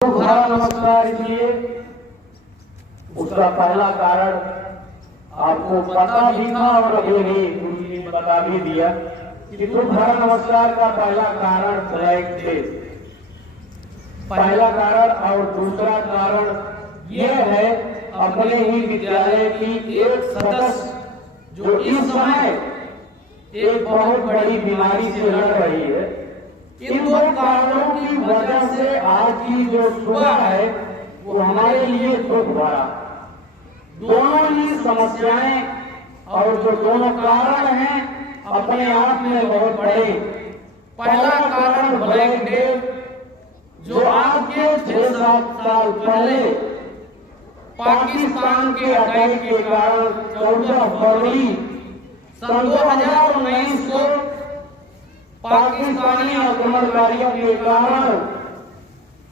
भरा नमस्कार इसलिए उसका पहला कारण आपको पता भी था और अभी भी गुरु जी ने बता भी दिया कि तो भरा नमस्कार का पहला कारण ब्लैक डे, पहला कारण। और दूसरा कारण यह है अपने ही विद्यालय की एक सदस्य जो इस समय एक बहुत बड़ी बीमारी से लड़ रही है। इन दो कारणों की वजह से आज की जो सुबह है वो हमारे लिए दुख भरा। दोनों ही समस्याएं और जो दोनों कारण हैं अपने आप में बहुत बड़े। पहला कारण ब्लैक डे जो आज के 6-7 साल पहले पाकिस्तान के अटैक के कारण 14 फरवरी सन 2019 को पाकिस्तानी आक्रमणकारियों के कारण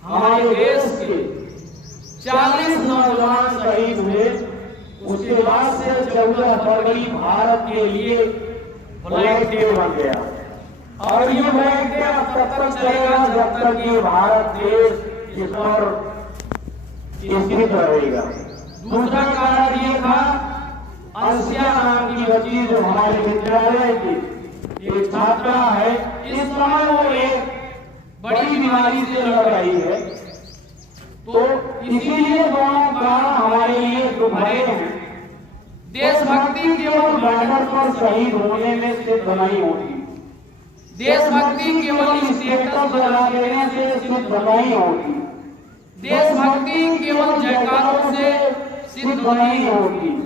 हमारे देश के 40 नौजवान शहीद हुए। उसके बाद से 14 फरवरी भारत के लिए ब्लैक डे बन गया और ये ब्लैक डे अब तब तक चलेगा जब तक ये भारत देश इस पर स्थित रहेगा। दूसरा कारण ये था अंशिया नाम की बच्ची जो हमारे विद्यालय की एक छात्रा है, इस समय वो एक बड़ी बीमारी से लड़ रही है। तो इसीलिए दोनों कारण हमारे लिए दुख भरे हैं। देशभक्ति केवल बॉर्डर पर शहीद होने में सिद्ध नहीं होती, देशभक्ति केवल स्टेटस लगा देने से सिद्ध नहीं होती, देशभक्ति केवल जयकारों से सिद्ध नहीं होती।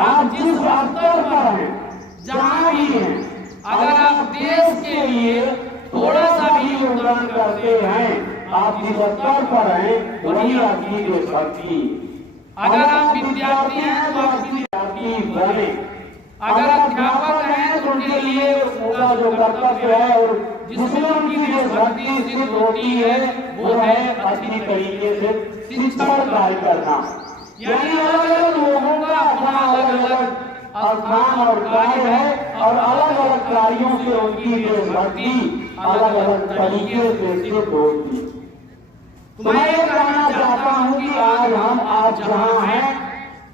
आप जिस स्तर पर हैं, जहां भी हैं, अगर आप देश के लिए थोड़ा सा भी योगदान करते हैं, आप जिस स्तर पर हैं वही आपकी देशभक्ति। अगर आप विद्यार्थी हैं तो आपकी विद्यार्थी बने, अगर अध्यापक हैं तो उनके लिए उनका जो कर्तव्य है और जिसमें उनकी देशभक्ति सिद्ध होती है वो है अच्छी तरीके से शिक्षण कार्य करना। यानी अलग अलग लोगों का अपना अलग अलग स्थान और कार्य है और अलग अलग कार्यों से उनकी देशभक्ति अलग अलग तरीके से सिद्ध होती। तो मैं ये कहना चाहता हूँ कि आज जहाँ हैं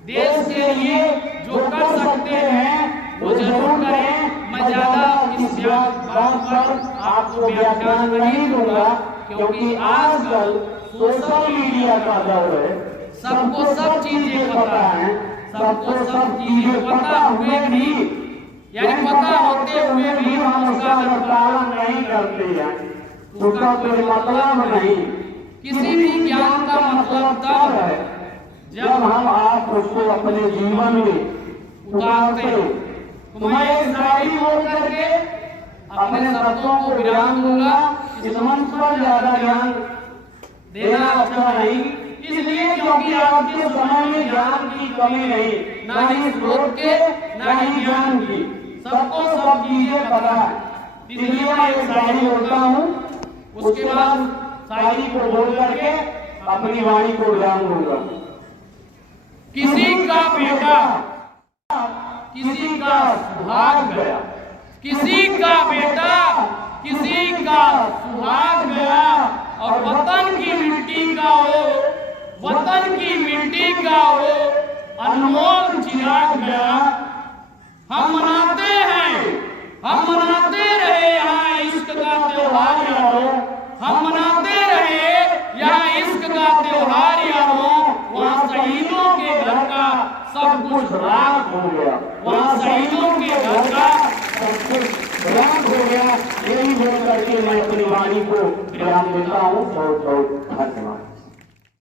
देश के लिए जो कर सकते हैं वो जरूर करें। मैं ज्यादा इस बात पर आपको व्याख्यान नहीं दूंगा क्योंकि आजकल सोशल मीडिया का दौर है, सबको सब चीजें पता है, सबको सब चीजें पता हुए भी यानी पता होते हुए भी हम उसका पालन नहीं करते हैं, उसका कोई मतलब नहीं। किसी भी ज्ञान का मतलब तब है जब हम आप उसको अपने जीवन में उतारते। तो मैं एक शायरी बोल करके अपने शब्दों को विराम दूंगा। इस मंच पर ज्यादा ज्ञान देना अच्छा नहीं, इसलिए क्योंकि आज के समय में ज्ञान की कमी नहीं, ना ही स्रोत के ना ही ज्ञान की, सबको सब चीजें पता है। इसलिए मैं एक शायरी बोलता हूँ, उसके बाद शायरी को बोल करके अपनी वाणी को विराम दूंगा। किसी का बेटा किसी का सुहाग गया, किसी का बेटा किसी का सुहाग गया और वतन की मिट्टी का वो अनमोल चिराग गया। हम मनाते रहे यहाँ इश्क का त्योहार यारो, हम मनाते रहे यहाँ इश्क का त्योहार यारो। वहाँ शहीदों के घर का सब कुछ राख हो गया, वहाँ शहीदों के घर का सब कुछ राख हो गया। यही बोल करके मैं अपनी वाणी को विराम देता हूँ। बहुत बहुत धन्यवाद।